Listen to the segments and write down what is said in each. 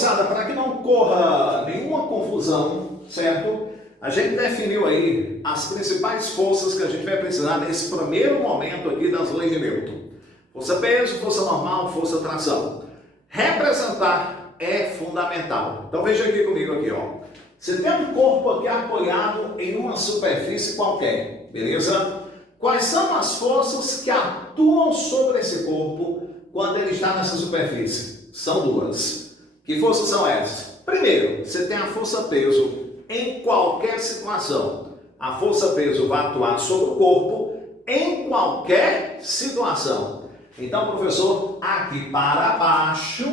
moçada, para que não corra nenhuma confusão, certo? A gente definiu aí as principais forças que a gente vai precisar nesse primeiro momento aqui das leis de Newton. Força peso, força normal, força tração. Representar é fundamental. Então veja aqui comigo aqui, ó. Você tem um corpo aqui apoiado em uma superfície qualquer, beleza? Quais são as forças que atuam sobre esse corpo quando ele está nessa superfície? São duas. Que forças são essas? Primeiro, você tem a força-peso em qualquer situação. A força-peso vai atuar sobre o corpo em qualquer situação. Então, professor, aqui para baixo,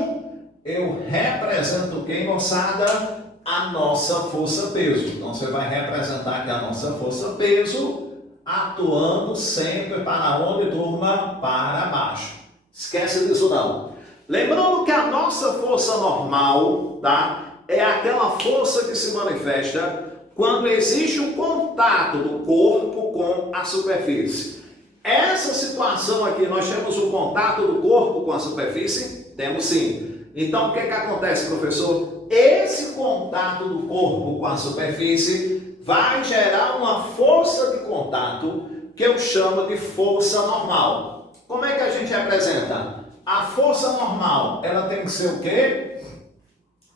eu represento quem, moçada? A nossa força-peso. Então, você vai representar aqui a nossa força-peso atuando sempre para onde, turma? Para baixo. Esquece disso não. Lembrando que a nossa força normal, tá? É aquela força que se manifesta quando existe um contato do corpo com a superfície. Essa situação aqui, nós temos o contato do corpo com a superfície? Temos sim. Então, o que acontece, professor? Esse contato do corpo com a superfície vai gerar uma força de contato que eu chamo de força normal. Como é que a gente representa? A força normal, ela tem que ser o quê?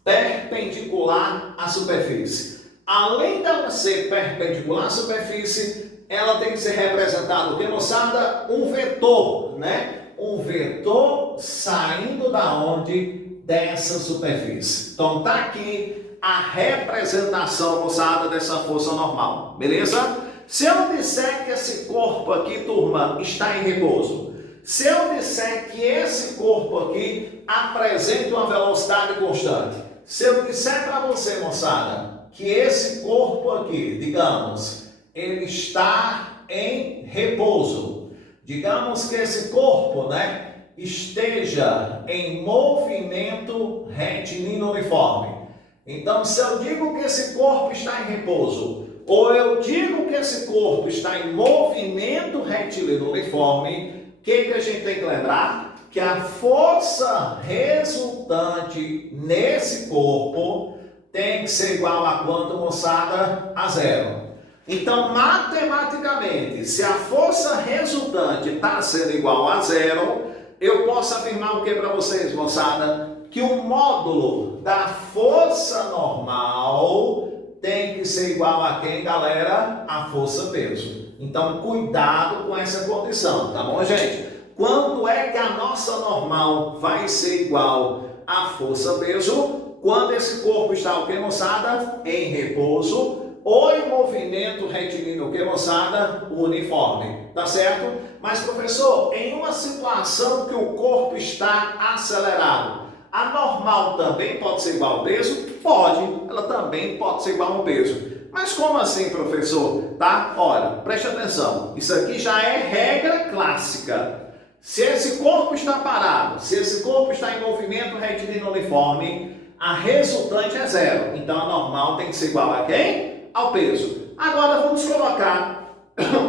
Perpendicular à superfície. Além dela ser perpendicular à superfície, ela tem que ser representada o que, moçada? Um vetor, né? Um vetor saindo da onde? Dessa superfície. Então tá aqui a representação, moçada, dessa força normal, beleza? Se eu disser que esse corpo aqui, turma, está em repouso, se eu disser que esse corpo aqui apresenta uma velocidade constante, se eu disser para você, moçada, que esse corpo aqui, digamos, ele está em repouso, digamos que esse corpo, né, esteja em movimento retilíneo uniforme. Então, se eu digo que esse corpo está em repouso, ou eu digo que esse corpo está em movimento retilíneo uniforme, o que a gente tem que lembrar? Que a força resultante nesse corpo tem que ser igual a quanto, moçada? A zero. Então, matematicamente, se a força resultante está sendo igual a zero, eu posso afirmar o que para vocês, moçada? Que o módulo da força normal tem que ser igual a quem, galera? A força-peso. Então, cuidado com essa condição, tá bom, gente? Quando é que a nossa normal vai ser igual à força-peso? Quando esse corpo está, o que, moçada? Em repouso ou em movimento retilíneo, o que, moçada? Uniforme, tá certo? Mas, professor, em uma situação que o corpo está acelerado, a normal também pode ser igual ao peso? Pode, ela também pode ser igual ao peso. Mas como assim, professor? Tá? Olha, preste atenção, isso aqui já é regra clássica. Se esse corpo está parado, se esse corpo está em movimento retilíneo uniforme, a resultante é zero. Então a normal tem que ser igual a quem? Ao peso. Agora vamos colocar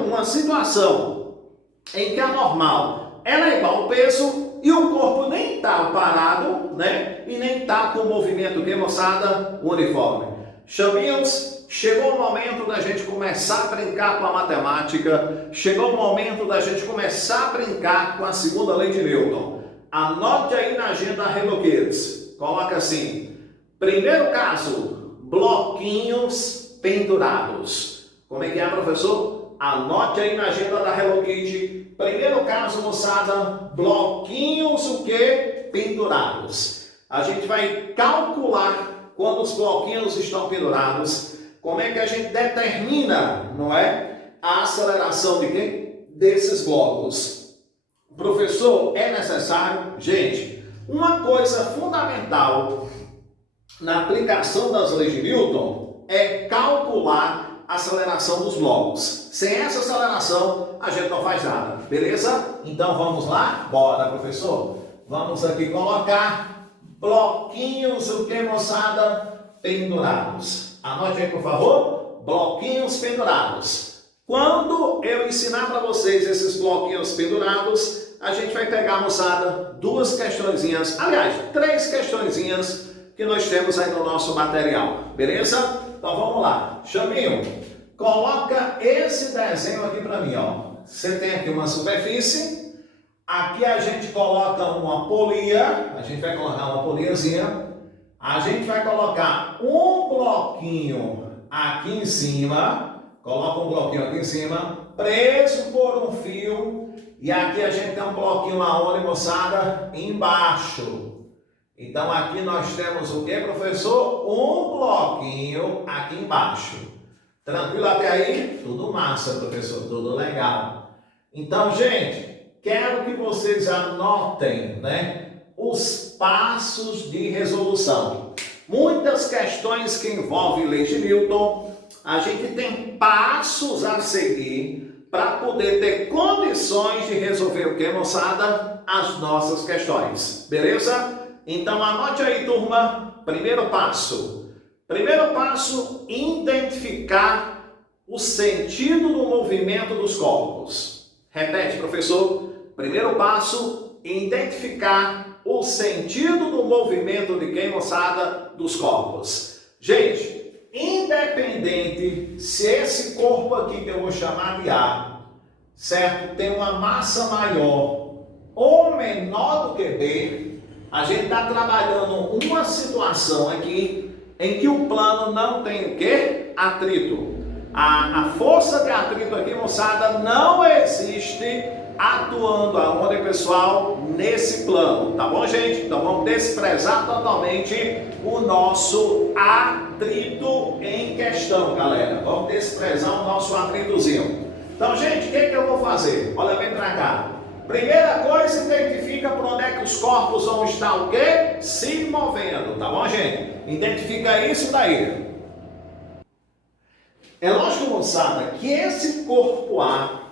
uma situação em que a normal ela é igual ao peso e o corpo nem está parado, né? E nem está com o movimento que, moçada? Uniforme. Chaminhos, chegou o momento da gente começar a brincar com a matemática, chegou o momento da gente começar a brincar com a segunda lei de Newton. Anote aí na agenda Hello Kids. Coloca assim: primeiro caso, bloquinhos pendurados. Como é que é, professor? Anote aí na agenda da Hello Kitty. Primeiro caso, moçada, bloquinhos o que? Pendurados. A gente vai calcular quando os bloquinhos estão pendurados. Como é que a gente determina, não é? A aceleração de quem? Desses blocos. Professor, é necessário? Gente, uma coisa fundamental na aplicação das leis de Newton é calcular a aceleração dos blocos. Sem essa aceleração, a gente não faz nada, beleza? Então vamos lá? Bora, professor. Vamos aqui colocar bloquinhos, o que, moçada? Pendurados. Anote aí, por favor. Bloquinhos pendurados. Quando eu ensinar para vocês esses bloquinhos pendurados, a gente vai pegar, moçada, duas questõezinhas, aliás, três questõezinhas que que nós temos aí no nosso material, beleza? Então vamos lá. Chaminho, coloca esse desenho aqui para mim, ó. Você tem aqui uma superfície, aqui a gente coloca uma polia, a gente vai colocar uma poliazinha, a gente vai colocar um bloquinho aqui em cima, coloca um bloquinho aqui em cima, preso por um fio, e aqui a gente tem um bloquinho aonde, moçada? Embaixo. Então aqui nós temos o que, professor? Um bloquinho aqui embaixo. Tranquilo até aí? Tudo massa, professor, tudo legal. Então, gente, quero que vocês anotem, né, os passos de resolução. Muitas questões que envolvem lei de Newton, a gente tem passos a seguir para poder ter condições de resolver o que, moçada? As nossas questões, beleza? Então anote aí, turma, primeiro passo. Primeiro passo, identificar o sentido do movimento dos corpos. Repete, professor. Primeiro passo, identificar o sentido do movimento de quem, moçada? Dos corpos. Gente, independente se esse corpo aqui que eu vou chamar de A, certo? Tem uma massa maior ou menor do que B, a gente está trabalhando uma situação aqui em que o plano não tem o quê? Atrito. A força de atrito aqui, moçada, não existe atuando aonde, pessoal? Nesse plano, tá bom, gente? Então vamos desprezar totalmente o nosso atrito em questão, galera. Vamos desprezar o nosso atritozinho. Então, gente, o que eu vou fazer? Olha bem pra cá. Primeira coisa, identifica por onde é que os corpos vão estar o quê? Se movendo, tá bom, gente? Identifica isso daí. É lógico, moçada, que esse corpo A,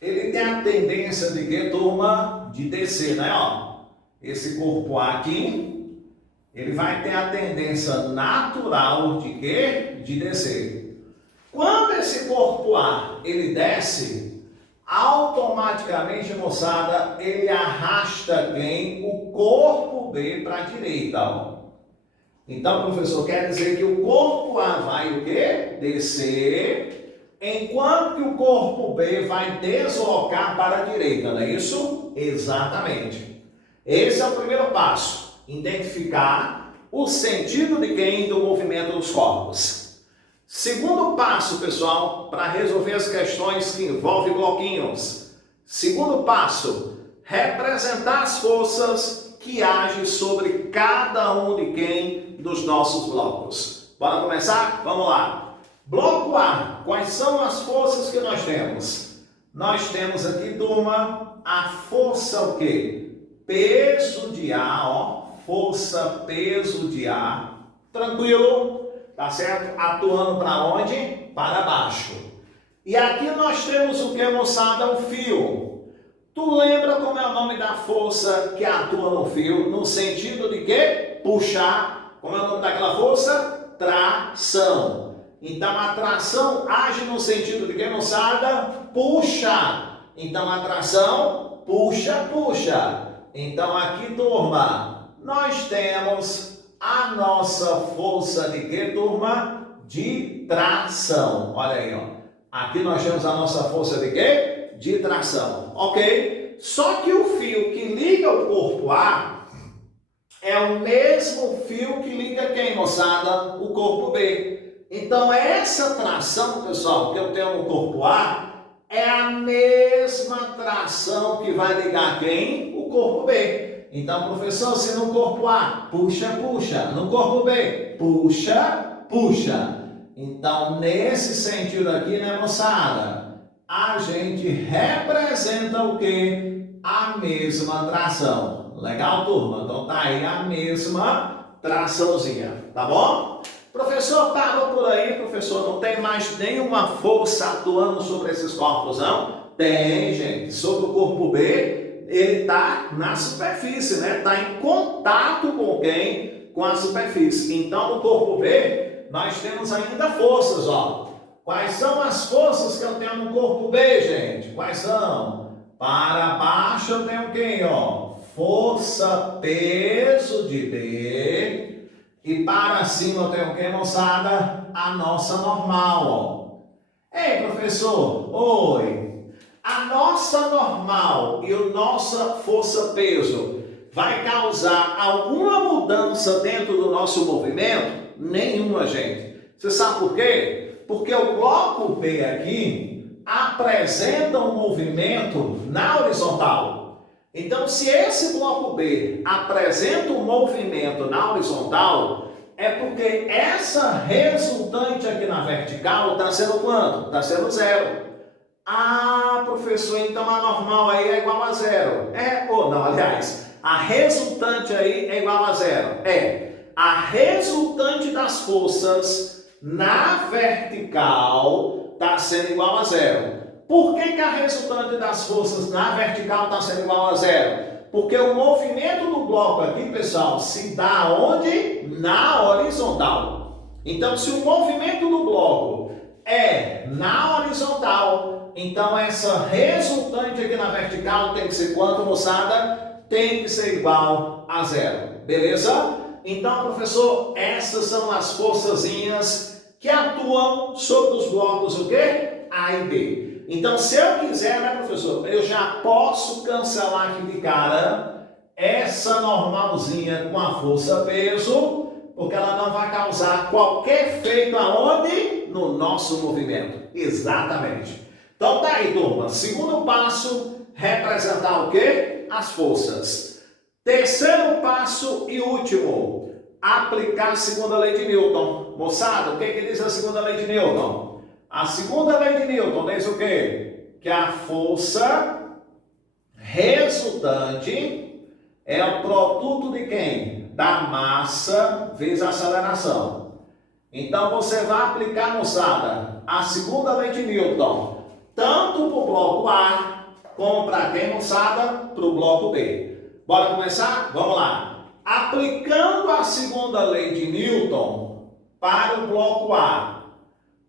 ele tem a tendência de quê, turma? De descer, né? Ó, esse corpo A aqui, ele vai ter a tendência natural de quê? De descer. Quando esse corpo A, ele desce, automaticamente, moçada, ele arrasta quem? O corpo B para a direita, ó. Então, professor, quer dizer que o corpo A vai o quê? Descer, enquanto que o corpo B vai deslocar para a direita, não é isso? Exatamente. Esse é o primeiro passo, identificar o sentido de quem? Do movimento dos corpos. Segundo passo, pessoal, para resolver as questões que envolvem bloquinhos. Segundo passo, representar as forças que agem sobre cada um de quem dos nossos blocos. Bora começar? Vamos lá. Bloco A, quais são as forças que nós temos? Nós temos aqui, turma, a força o quê? Peso de A, ó. Força, peso de A. Tranquilo? Tá certo? Atuando para onde? Para baixo. E aqui nós temos o que, moçada? Um fio. Tu lembra como é o nome da força que atua no fio? No sentido de quê? Puxar. Como é o nome daquela força? Tração. Então a tração age no sentido de quê, moçada? Puxa. Então a tração puxa, puxa. Então aqui, turma, nós temos a nossa força de quê, turma? De tração. Olha aí, ó. Aqui nós temos a nossa força de quê? De tração. Ok? Só que o fio que liga o corpo A é o mesmo fio que liga quem, moçada? O corpo B. Então, essa tração, pessoal, que eu tenho no corpo A é a mesma tração que vai ligar quem? O corpo B. Então, professor, se no corpo A, puxa, puxa. No corpo B, puxa, puxa. Então, nesse sentido aqui, né, moçada? A gente representa o quê? A mesma tração. Legal, turma? Então, tá aí a mesma traçãozinha, tá bom? Professor, parou por aí, professor? Não tem mais nenhuma força atuando sobre esses corpos, não? Tem, gente. Sobre o corpo B, ele está na superfície, né? Está em contato com quem? Com a superfície. Então, no corpo B, nós temos ainda forças, ó. Quais são as forças que eu tenho no corpo B, gente? Quais são? Para baixo eu tenho quem, ó? Força, peso de B. E para cima eu tenho o que, moçada? A nossa normal, ó. Ei, professor, oi. A nossa normal e a nossa força-peso vai causar alguma mudança dentro do nosso movimento? Nenhuma, gente. Você sabe por quê? Porque o bloco B aqui apresenta um movimento na horizontal. Então, se esse bloco B apresenta um movimento na horizontal, é porque essa resultante aqui na vertical está sendo quanto? Está sendo zero. Ah, professor, então a normal aí é igual a zero. É, ou não, aliás, a resultante aí é igual a zero. É, a resultante das forças na vertical está sendo igual a zero. Por que a resultante das forças na vertical está sendo igual a zero? Porque o movimento do bloco aqui, pessoal, se dá onde? Na horizontal. Então, se o movimento do bloco é na horizontal, então essa resultante aqui na vertical tem que ser quanto, moçada? Tem que ser igual a zero. Beleza? Então, professor, essas são as forçazinhas que atuam sobre os blocos o quê? A e B. Então, se eu quiser, né, professor, eu já posso cancelar aqui de cara essa normalzinha com a força-peso, porque ela não vai causar qualquer efeito aonde? No nosso movimento. Exatamente. Então, tá aí, turma. Segundo passo, representar o quê? As forças. Terceiro passo e último, aplicar a segunda lei de Newton. Moçada, o que diz a segunda lei de Newton? A segunda lei de Newton diz o quê? Que a força resultante é o produto de quem? Da massa vezes a aceleração. Então você vai aplicar, moçada, a segunda lei de Newton, tanto para o bloco A, como para quem, moçada? Para o bloco B. Bora começar? Vamos lá. Aplicando a segunda lei de Newton para o bloco A,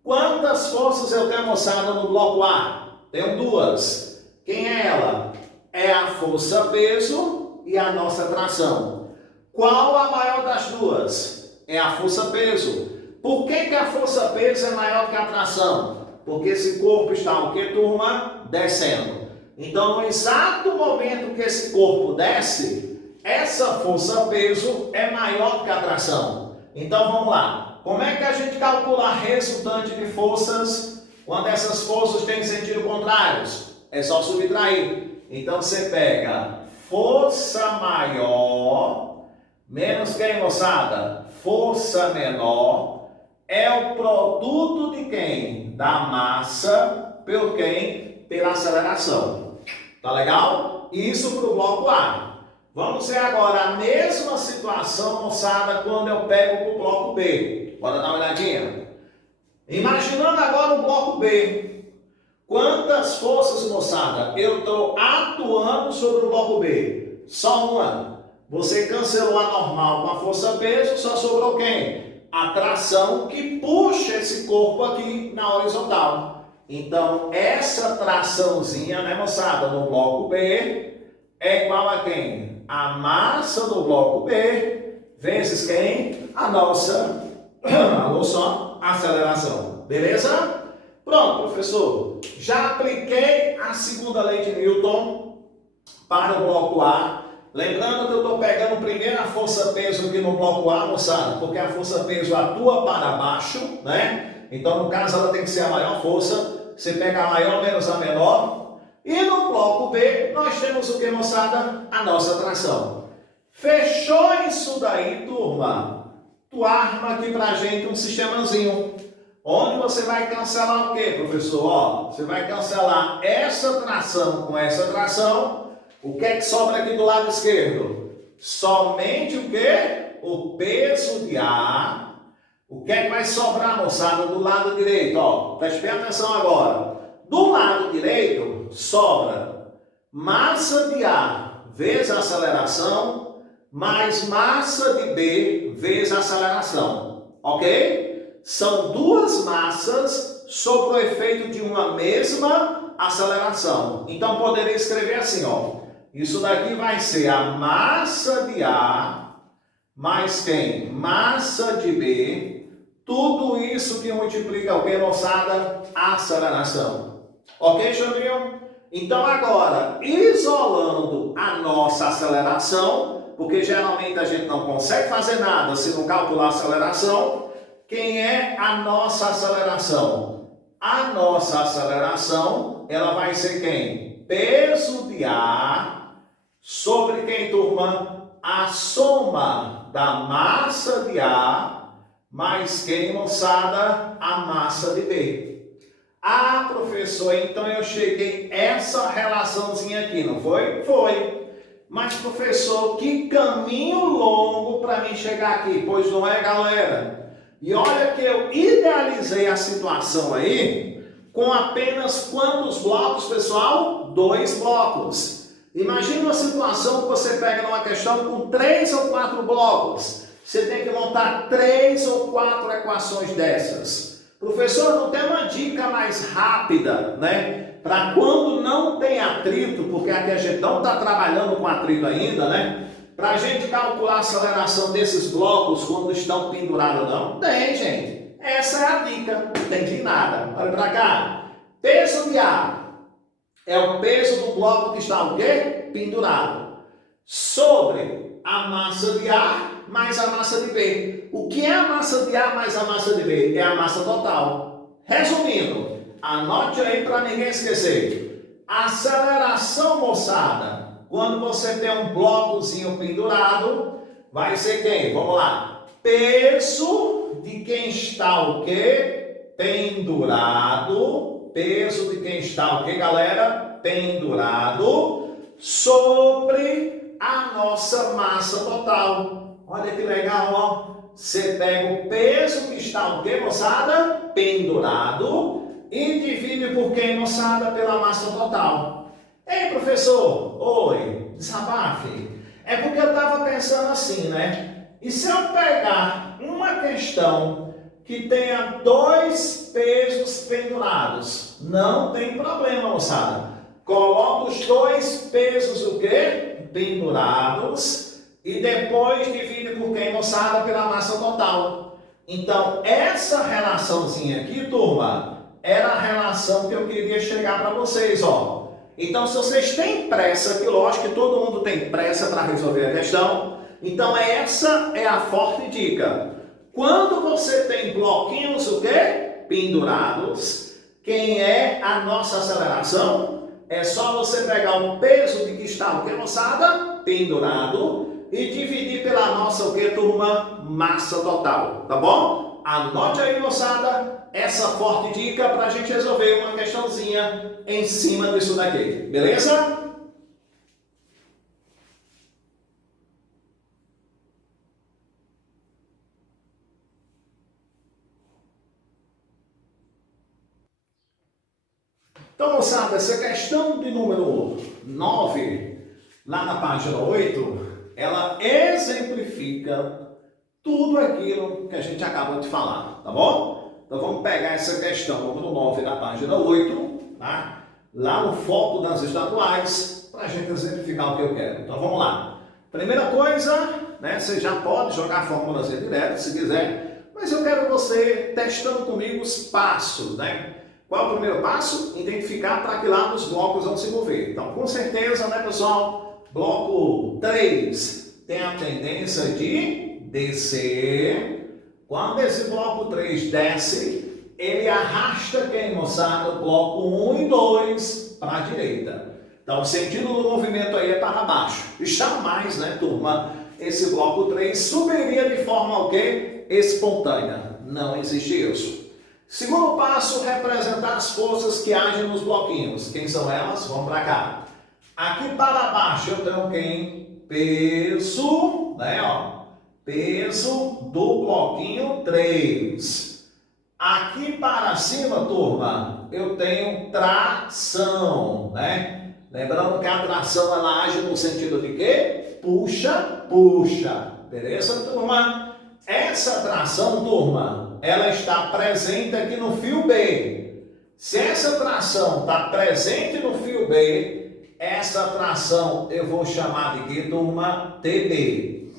quantas forças eu tenho, moçada, no bloco A? Tenho duas. Quem é ela? É a força-peso e a nossa tração. Qual a maior das duas? É a força-peso. Por que a força-peso é maior que a tração? Porque esse corpo está o que, turma? Descendo. Então, no exato momento que esse corpo desce, essa força-peso é maior que a tração. Então, vamos lá. Como é que a gente calcula a resultante de forças quando essas forças têm sentido contrários? É só subtrair. Então, você pega força maior menos quem, moçada? Força menor é o produto de quem? Da massa por quem? Pela aceleração. Tá legal? Isso para o bloco A. Vamos ver agora a mesma situação, moçada, quando eu pego para o bloco B. Bora dar uma olhadinha? Imaginando agora o bloco B. Quantas forças, moçada, eu estou atuando sobre o bloco B? Só uma. Você cancelou a normal com a força-peso, só sobrou quem? A tração que puxa esse corpo aqui na horizontal. Então, essa traçãozinha, né, moçada, no bloco B é igual a quem? A massa do bloco B vezes quem? A nossa, alô só, aceleração. Beleza? Pronto, professor. Já apliquei a segunda lei de Newton para o bloco A. Lembrando que eu estou pegando primeiro a força-peso aqui no bloco A, moçada, porque a força-peso atua para baixo, né? Então, no caso, ela tem que ser a maior força. Você pega a maior menos a menor. E no bloco B, nós temos o que, moçada? A nossa tração. Fechou isso daí, turma? Tu arma aqui pra gente um sistemazinho. Onde você vai cancelar o quê, professor? Ó, você vai cancelar essa tração com essa tração. O que é que sobra aqui do lado esquerdo? Somente o quê? O peso de A. O que é que vai sobrar, moçada, do lado direito? Ó, preste bem atenção agora. Do lado direito, sobra massa de A vezes a aceleração, mais massa de B vezes a aceleração. Ok? São duas massas sob o efeito de uma mesma aceleração. Então, poderia escrever assim, ó. Isso daqui vai ser a massa de A mais quem? Massa de B. Tudo isso que multiplica o que, moçada? Aceleração. Ok, Xandrinho? Então agora, isolando a nossa aceleração, porque geralmente a gente não consegue fazer nada se não calcular a aceleração, quem é a nossa aceleração? A nossa aceleração, ela vai ser quem? Peso de A sobre quem, turma? A soma da massa de A mais quem, moçada? A massa de B. Ah, professor, então eu cheguei essa relaçãozinha aqui, não foi? Foi. Mas, professor, que caminho longo para mim chegar aqui, pois não é, galera? E olha que eu idealizei a situação aí com apenas quantos blocos, pessoal? 2 blocos. Imagina uma situação que você pega numa questão com 3 ou 4 blocos. Você tem que montar 3 ou 4 equações dessas. Professor, não tem uma dica mais rápida, né? Para quando não tem atrito, porque aqui a gente não está trabalhando com atrito ainda, né? Para a gente calcular a aceleração desses blocos quando estão pendurados ou não? Tem, gente. Essa é a dica. Não entendi nada. Olha para cá. Peso de A é o peso do bloco que está o quê? Pendurado. Sobre a massa de A mais a massa de B. O que é a massa de A mais a massa de B? É a massa total. Resumindo, anote aí para ninguém esquecer. Aceleração, moçada, quando você tem um blocozinho pendurado, vai ser quem? Vamos lá. Peso de quem está o quê? Pendurado. Peso de quem está o quê, galera? Pendurado sobre a nossa massa total. Olha que legal, ó. Você pega o peso que está o quê, moçada? Pendurado e divide por quem, moçada? Pela massa total. Ei, professor. Oi. Desabafe. É porque eu estava pensando assim, né? E se eu pegar uma questão que tenha 2 pesos pendurados? Não tem problema, moçada. Coloca os 2 pesos o quê? Pendurados. E depois divide por quem, moçada? Pela massa total. Então, essa relaçãozinha aqui, turma, era a relação que eu queria chegar para vocês, ó. Então, se vocês têm pressa, que lógico que todo mundo tem pressa para resolver a questão, então essa é a forte dica. Quando você tem bloquinhos, o quê? Pendurados, quem é a nossa aceleração? É só você pegar o peso de que está o quê, moçada? Pendurado. E dividir pela nossa, o que, turma? Massa total, tá bom? Anote aí, moçada, essa forte dica para a gente resolver uma questãozinha em cima disso daqui, beleza? Então, moçada, essa questão de número 9, lá na página 8, ela exemplifica tudo aquilo que a gente acabou de falar, tá bom? Então vamos pegar essa questão número 9 da página 8, tá? Lá no foco das estaduais, para a gente exemplificar o que eu quero. Então vamos lá. Primeira coisa, né? Você já pode jogar fórmulas direto se quiser, mas eu quero você testando comigo os passos, né? Qual é o primeiro passo? Identificar para que lado os blocos vão se mover. Então, com certeza, né, pessoal? Bloco 3 tem a tendência de descer. Quando esse bloco 3 desce, ele arrasta quem, moçada? O bloco 1 e 2 para a direita. Então, o sentido do movimento aí é para baixo. Jamais, né, turma? Esse bloco 3 subiria de forma o quê? Espontânea. Não existe isso. Segundo passo, representar as forças que agem nos bloquinhos. Quem são elas? Vamos para cá. Aqui para baixo eu tenho quem? Peso, né, ó. Peso do bloquinho 3. Aqui para cima, turma, eu tenho tração, né? Lembrando que a tração ela age no sentido de quê? Puxa, puxa. Beleza, turma? Essa tração, turma, ela está presente aqui no fio B. Se essa tração está presente no fio B, essa tração eu vou chamar de quê, turma? TB.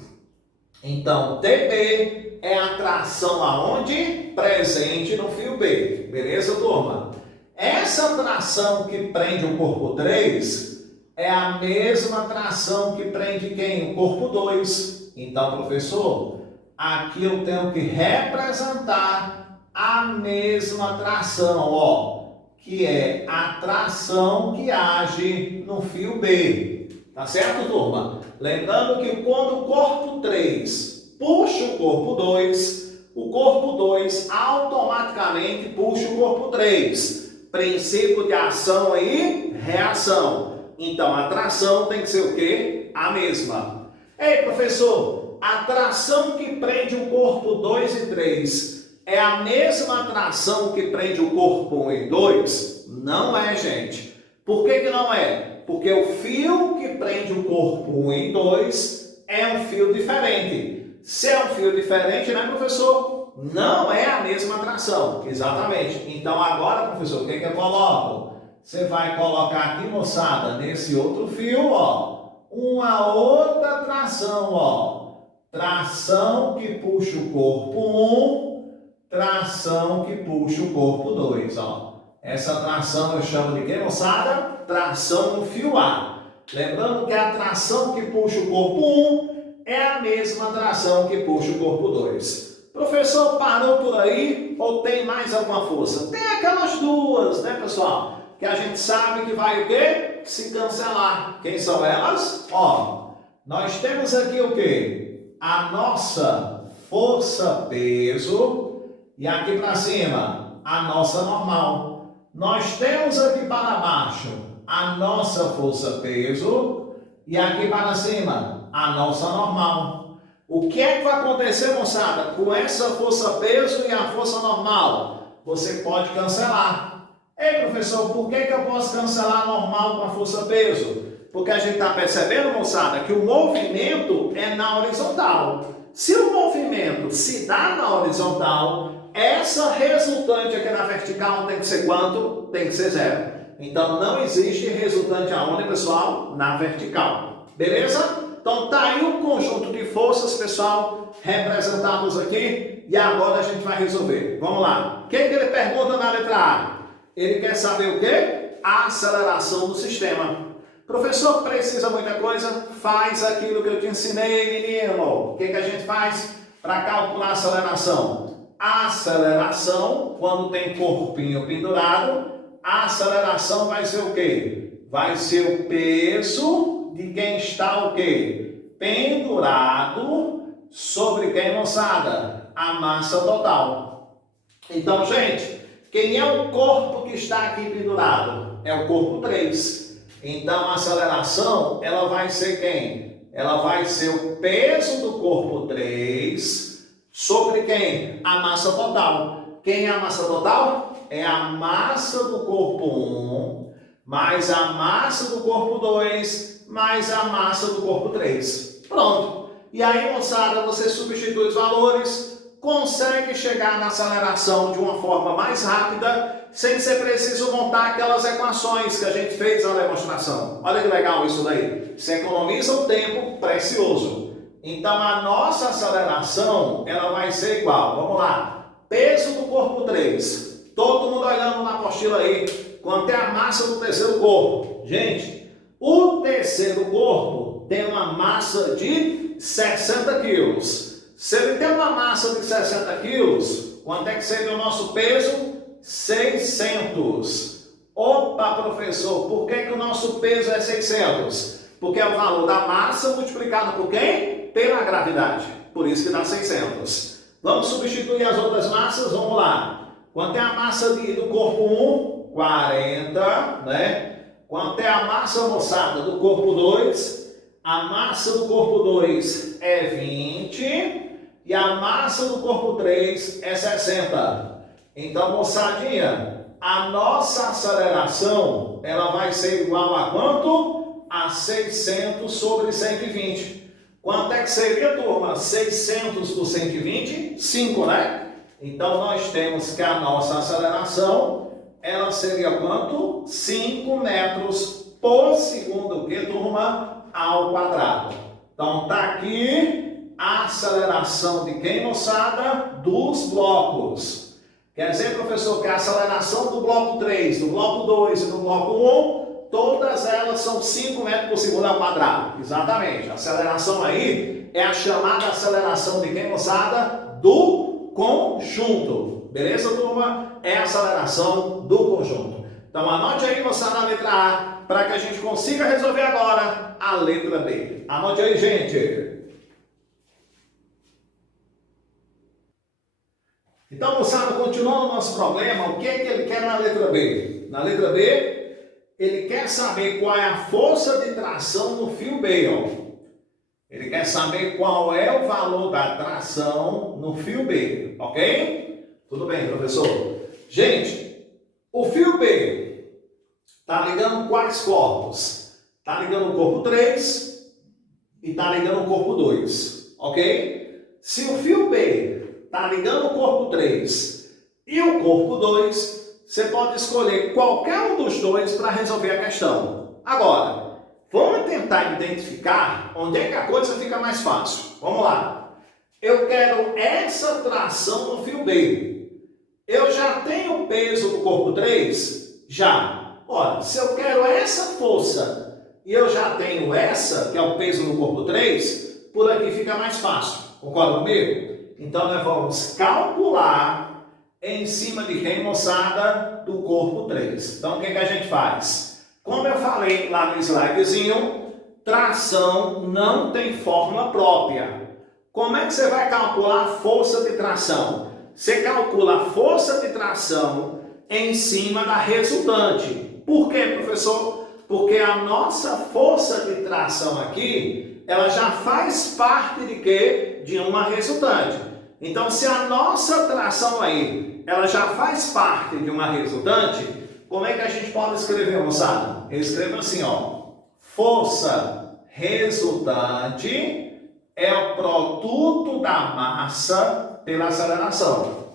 Então, TB é a tração aonde? Presente no fio B. Beleza, turma? Essa tração que prende o corpo 3 é a mesma tração que prende quem? O corpo 2. Então, professor, aqui eu tenho que representar a mesma tração, ó, que é a tração que age no fio B. Tá certo, turma? Lembrando que quando o corpo 3 puxa o corpo 2 automaticamente puxa o corpo 3. Princípio de ação e reação. Então, a tração tem que ser o quê? A mesma. Ei, professor, a tração que prende o corpo 2 e 3 é a mesma tração que prende o corpo 1 e 2? Não é, gente. Por que não é? Porque o fio que prende o corpo 1 e 2 é um fio diferente. Se é um fio diferente, né, professor? Não é a mesma tração. Exatamente. Então, agora, professor, o que eu coloco? Você vai colocar aqui, moçada, nesse outro fio, ó, uma outra tração, ó. Tração que puxa o corpo 1, tração que puxa o corpo 2, ó. Essa tração eu chamo de quê, moçada? Tração no fio A. Lembrando que a tração que puxa o corpo 1 é a mesma tração que puxa o corpo 2. Professor, parou por aí ou tem mais alguma força? Tem aquelas duas, né, pessoal? Que a gente sabe que vai o quê? Se cancelar. Quem são elas? Ó, nós temos aqui o quê? A nossa força-peso e aqui para cima, a nossa normal. Nós temos aqui para baixo a nossa força-peso e aqui para cima, a nossa normal. O que é que vai acontecer, moçada, com essa força-peso e a força normal? Você pode cancelar. Ei, professor, por que eu posso cancelar a normal com a força-peso? Porque a gente está percebendo, moçada, que o movimento é na horizontal. Se o movimento se dá na horizontal, essa resultante aqui na vertical tem que ser quanto? Tem que ser 0. Então, não existe resultante aonde, pessoal? Na vertical. Beleza? Então, tá aí o conjunto de forças, pessoal, representados aqui. E agora a gente vai resolver. Vamos lá. O que ele pergunta na letra A? Ele quer saber o quê? A aceleração do sistema. Professor, precisa muita coisa? Faz aquilo que eu te ensinei, menino. O que a gente faz para calcular a aceleração? A aceleração, quando tem corpinho pendurado, a aceleração vai ser o quê? Vai ser o peso de quem está o quê? Pendurado sobre quem, moçada? A massa total. Então, gente, quem é o corpo que está aqui pendurado? É o corpo 3. Então, a aceleração, ela vai ser quem? Ela vai ser o peso do corpo 3 sobre quem? A massa total. Quem é a massa total? É a massa do corpo 1 mais a massa do corpo 2 mais a massa do corpo 3. Pronto. E aí, moçada, você substitui os valores, consegue chegar na aceleração de uma forma mais rápida, sem ser preciso montar aquelas equações que a gente fez na demonstração. Olha que legal isso daí. Você economiza um tempo precioso. Então, a nossa aceleração, ela vai ser igual. Vamos lá. Peso do corpo 3. Todo mundo olhando na apostila aí. Quanto é a massa do terceiro corpo? Gente, o terceiro corpo tem uma massa de 60 quilos. Se ele tem uma massa de 60 quilos, quanto é que seria o nosso peso? 600. Opa, professor, por que o nosso peso é 600? Porque é o valor da massa multiplicado por quem? Pela gravidade. Por isso que dá 600. Vamos substituir as outras massas? Vamos lá. Quanto é a massa do corpo 1? 40, né? Quanto é a massa, moçada, do corpo 2? A massa do corpo 2 é 20 e a massa do corpo 3 é 60. Então, moçadinha, a nossa aceleração, ela vai ser igual a quanto? A 600 sobre 120. Quanto é que seria, turma? 600 por 120? 5, né? Então, nós temos que a nossa aceleração, ela seria quanto? 5 metros por segundo, que, turma? Ao quadrado. Então, tá aqui Aceleração de quem, moçada? Dos blocos. Quer dizer, professor, que a aceleração do bloco 3, do bloco 2 e do bloco 1, todas elas são 5 metros por segundo ao quadrado. Exatamente. A aceleração aí é a chamada aceleração de quem, moçada? Do conjunto. Beleza, turma? É a aceleração do conjunto. Então, anote aí, moçada, a letra A, para que a gente consiga resolver agora a letra B. Anote aí, gente. Então, moçada, continuando o nosso problema, o que é que ele quer na letra B? Na letra B, ele quer saber qual é a força de tração no fio B, ó. Ele quer saber qual é o valor da tração no fio B, ok? Tudo bem, professor? Gente, o fio B está ligando quais corpos? Está ligando o corpo 3 e está ligando o corpo 2, ok? Se o fio B está ligando o corpo 3 e o corpo 2, você pode escolher qualquer um dos dois para resolver a questão. Agora, vamos tentar identificar onde é que a coisa fica mais fácil. Vamos lá. Eu quero essa tração no fio B. Eu já tenho o peso do corpo 3? Já. Olha, se eu quero essa força e eu já tenho essa, que é o peso do corpo 3, por aqui fica mais fácil. Concorda comigo? Então, nós vamos calcular em cima de quem, moçada? Do corpo 3. Então, o que a gente faz? Como eu falei lá no slidezinho, tração não tem fórmula própria. Como é que você vai calcular a força de tração? Você calcula a força de tração em cima da resultante. Por quê, professor? Porque a nossa força de tração aqui, ela já faz parte de quê? De uma resultante. Então, se a nossa tração aí, ela já faz parte de uma resultante, como é que a gente pode escrever, moçada? Eu escrevo assim, ó. Força resultante é o produto da massa pela aceleração.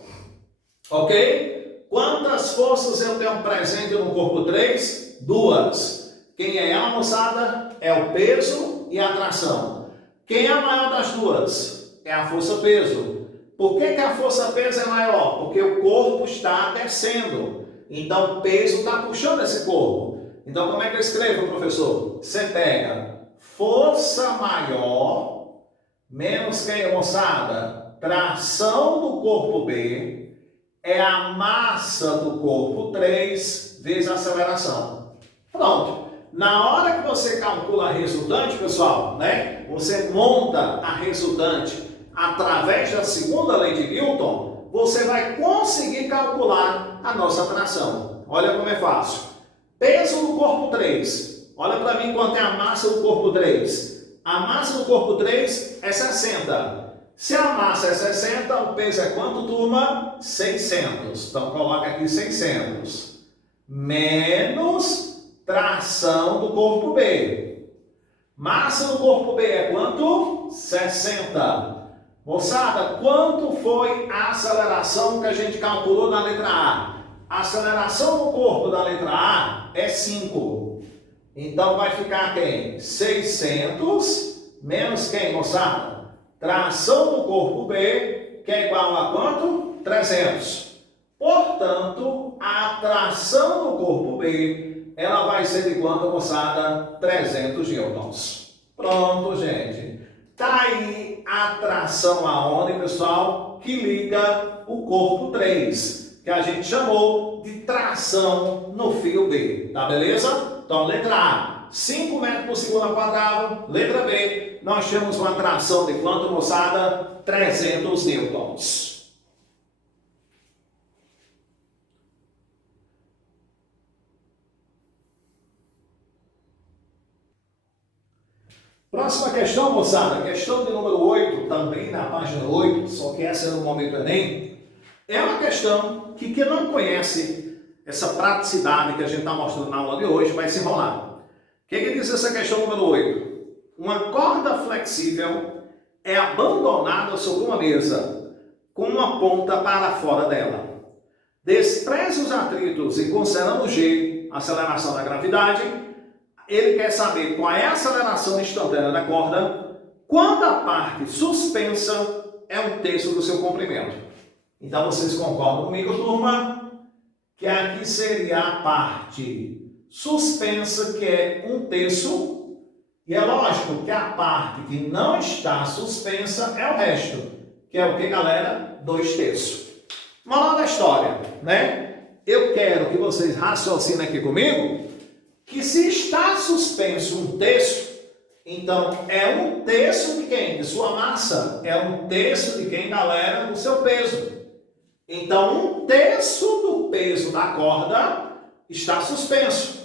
Ok? Quantas forças eu tenho presente no corpo 3? 2. Quem é ela, moçada? É o peso e a tração. Quem é a maior das duas? É a força-peso. Por que a força-peso é maior? Porque o corpo está descendo. Então, o peso está puxando esse corpo. Então, como é que eu escrevo, professor? Você pega força maior menos quem, moçada? Tração do corpo B é a massa do corpo 3 vezes a aceleração. Pronto. Na hora que você calcula a resultante, pessoal, né? Você monta a resultante através da segunda lei de Newton, você vai conseguir calcular a nossa tração. Olha como é fácil. Peso do corpo 3. Olha para mim quanto é a massa do corpo 3. A massa do corpo 3 é 60. Se a massa é 60, o peso é quanto, turma? 600. Então, coloca aqui 600. Menos tração do corpo B. Massa do corpo B é quanto? 60. Moçada, quanto foi a aceleração que a gente calculou na letra A? A aceleração do corpo da letra A é 5. Então, vai ficar quem? 600 menos quem, moçada? Tração do corpo B, que é igual a quanto? 300. Portanto, a tração do corpo B, ela vai ser de quanto, moçada? 300 newtons. Pronto, gente. Tá aí a tração aonde, pessoal? Que liga o corpo 3, que a gente chamou de tração no fio B. Tá beleza? Então, letra A, 5 metros por segundo ao quadrado. Letra B, nós temos uma tração de quanto, moçada? 300 newtons. Próxima questão, moçada, questão de número 8, também na página 8, só que essa é no momento Enem. É uma questão que quem não conhece essa praticidade que a gente está mostrando na aula de hoje vai se enrolar. O que diz essa questão número 8? Uma corda flexível é abandonada sobre uma mesa com uma ponta para fora dela. Despreze os atritos e considerando G, aceleração da gravidade, ele quer saber qual é a aceleração instantânea da corda, Quando a parte suspensa é 1/3 do seu comprimento. Então, vocês concordam comigo, turma? Que aqui seria a parte suspensa, que é 1/3. E é lógico que a parte que não está suspensa é o resto. Que é o que, galera? 2/3. Moral da história, né? Eu quero que vocês raciocinem aqui comigo que se está suspenso 1/3, então é 1/3 de quem? De sua massa. É 1/3 de quem, galera? Do seu peso. Então 1/3 do peso da corda está suspenso.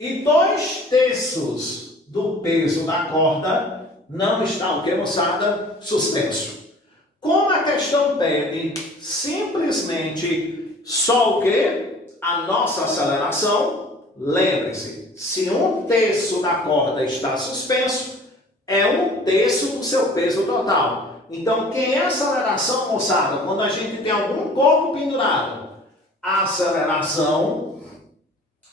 E 2/3 do peso da corda não está, o que, moçada? Suspenso. Como a questão pede simplesmente só o que? A nossa aceleração, lembre-se, se 1/3 da corda está suspenso, é 1/3 do seu peso total. Então, quem é a aceleração, moçada? Quando a gente tem algum corpo pendurado, a aceleração,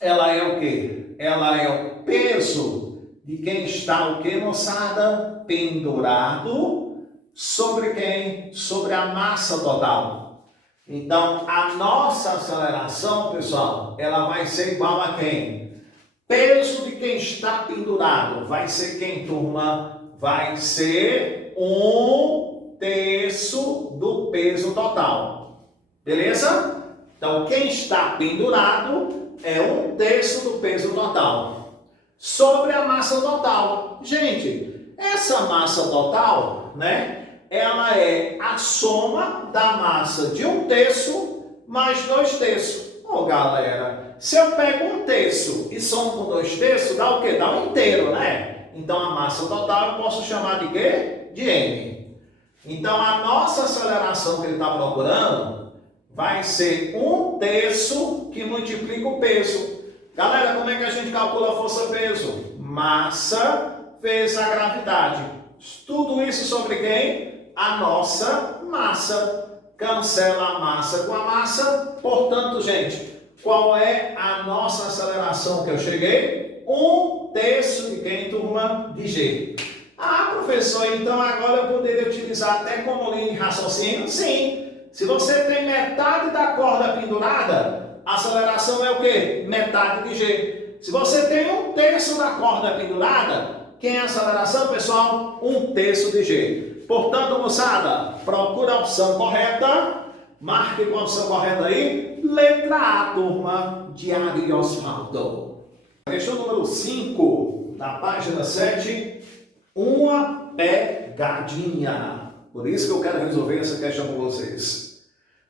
ela é o quê? Ela é o peso de quem está, o que, moçada? Pendurado sobre quem? Sobre a massa total. Então, a nossa aceleração, pessoal, ela vai ser igual a quem? Peso de quem está pendurado. Vai ser quem, turma? Vai ser 1/3 do peso total. Beleza? Então, quem está pendurado é 1/3 do peso total. Sobre a massa total. Gente, essa massa total, né? Ela é a soma da massa de 1/3 mais 2/3. Ô, galera, se eu pego 1/3 e somo com 2/3, dá o quê? Dá o inteiro, né? Então, a massa total eu posso chamar de quê? De M. Então, a nossa aceleração que ele está procurando vai ser 1/3 que multiplica o peso. Galera, como é que a gente calcula a força-peso? Massa vezes a gravidade. Tudo isso sobre quem? A nossa massa. Cancela a massa com a massa. Portanto, gente, qual é a nossa aceleração que eu cheguei? 1/3 de quem, turma? De G. Ah, professor, então agora eu poderia utilizar até como linha de raciocínio? Sim. Se você tem metade da corda pendurada, a aceleração é o quê? Metade de G. Se você tem 1/3 da corda pendurada, quem é a aceleração, pessoal? 1/3 de G. Portanto, moçada, procura a opção correta. Marque com a opção correta aí. Letra A, turma, de Ariosvaldo. Questão número 5, da página 7. Uma pegadinha. Por isso que eu quero resolver essa questão com vocês.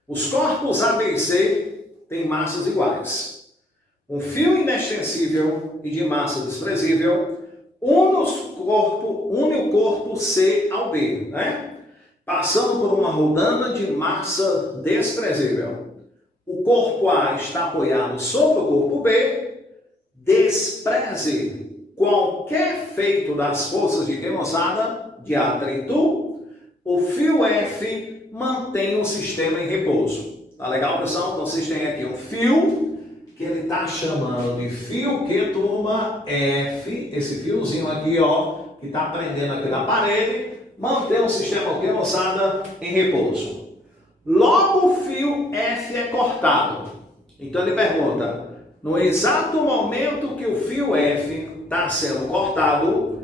Os corpos A, B e C têm massas iguais. Um fio inextensível e de massa desprezível une o corpo C ao B, né? Passando por uma rodanda de massa desprezível. O corpo A está apoiado sobre o corpo B. Despreze qualquer efeito das forças de que, moçada? De atrito. O fio F mantém o sistema em repouso. Tá legal, pessoal? Então, vocês têm aqui um fio que ele está chamando de fio que, turma? F, esse fiozinho aqui, ó, que está prendendo aqui na parede, mantém o sistema, o que, moçada? Em repouso. Logo, o fio F é cortado. Então, ele pergunta, no exato momento que o fio F está sendo cortado,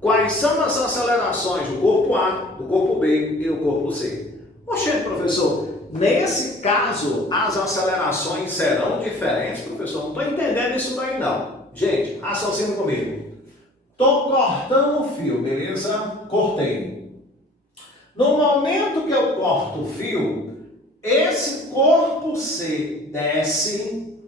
quais são as acelerações do corpo A, do corpo B e do corpo C? Oxe, professor, nesse caso, as acelerações serão diferentes, professor? Não estou entendendo isso daí, não. Gente, raciocina comigo. Estou cortando o fio, beleza? Cortei. No momento que eu corto o fio, esse corpo C desce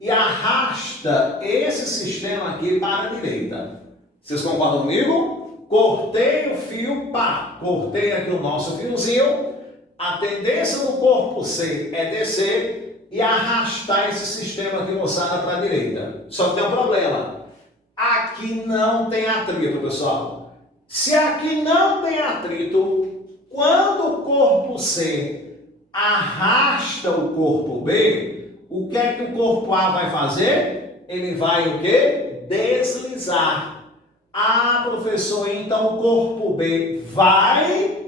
e arrasta esse sistema aqui para a direita. Vocês concordam comigo? Cortei o fio, pá, cortei aqui o nosso fiozinho. A tendência do corpo C é descer e arrastar esse sistema aqui, moçada, para a direita. Só que tem um problema. Aqui não tem atrito, pessoal. Se aqui não tem atrito, quando o corpo C arrasta o corpo B, o que é que o corpo A vai fazer? Ele vai o quê? Deslizar. Ah, professor, então o corpo B vai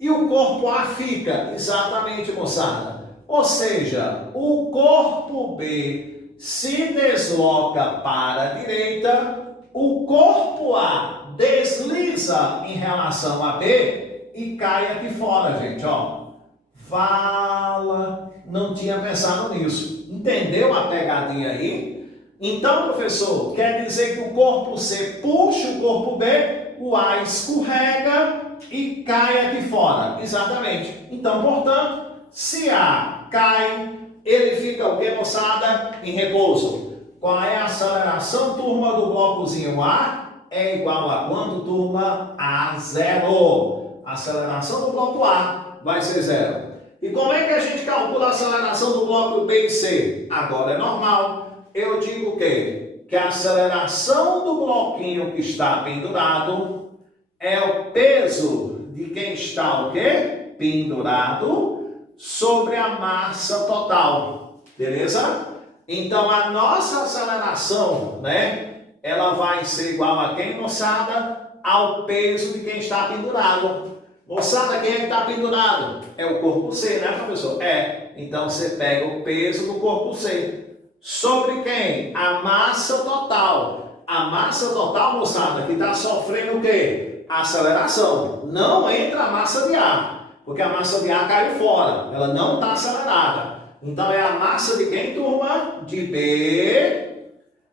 e o corpo A fica. Exatamente, moçada. Ou seja, o corpo B se desloca para a direita, o corpo A desliza em relação a B e cai aqui fora, gente, ó. Vala, não tinha pensado nisso. Entendeu a pegadinha aí? Então, professor, quer dizer que o corpo C puxa o corpo B, o A escorrega e cai aqui fora. Exatamente. Então, portanto, se A cai, ele fica o que, moçada? Em repouso. Qual é a aceleração, turma, do blocozinho A? É igual a quanto, turma? A zero. A aceleração do bloco A vai ser zero. E como é que a gente calcula a aceleração do bloco B e C? Agora é normal. Eu digo o quê? Que a aceleração do bloquinho que está pendurado é o peso de quem está o quê? Pendurado sobre a massa total. Beleza? Então a nossa aceleração, né? Ela vai ser igual a quem, moçada? Ao peso de quem está pendurado. Moçada, quem é que está pendurado? É o corpo C, né, professor? É. Então você pega o peso do corpo C. Sobre quem? A massa total. A massa total, moçada, que está sofrendo o quê? Aceleração. Não entra a massa de A, porque a massa de A caiu fora. Ela não está acelerada. Então é a massa de quem, turma? De B,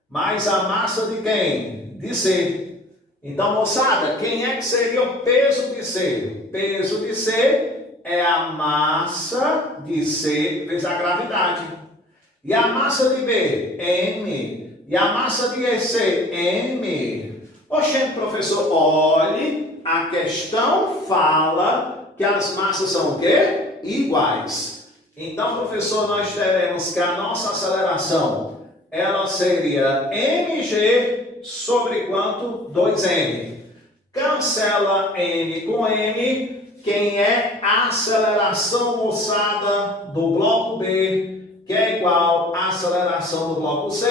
mais a massa de quem? De C. Então, moçada, quem é que seria o peso de C? O peso de C é a massa de C vezes a gravidade. E a massa de B? M. E a massa de C? M. Oxente, professor, olhe, a questão fala que as massas são o quê? Iguais. Então, professor, nós teremos que a nossa aceleração, ela seria mg sobre quanto? 2m. Cancela m com m. Quem é a aceleração, moçada, do bloco B, que é igual à aceleração do bloco C,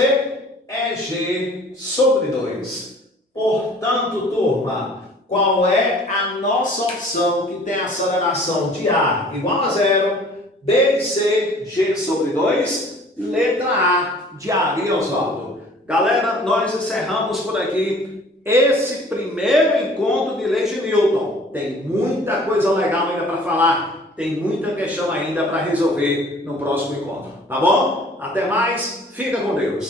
é g sobre 2. Portanto, turma, qual é a nossa opção que tem aceleração de A igual a 0, B e C, g sobre 2? Letra A de Ari, Oswaldo. Galera, nós encerramos por aqui esse primeiro encontro de Leis de Newton. Tem muita coisa legal ainda para falar, tem muita questão ainda para resolver no próximo encontro, tá bom? Até mais, fica com Deus.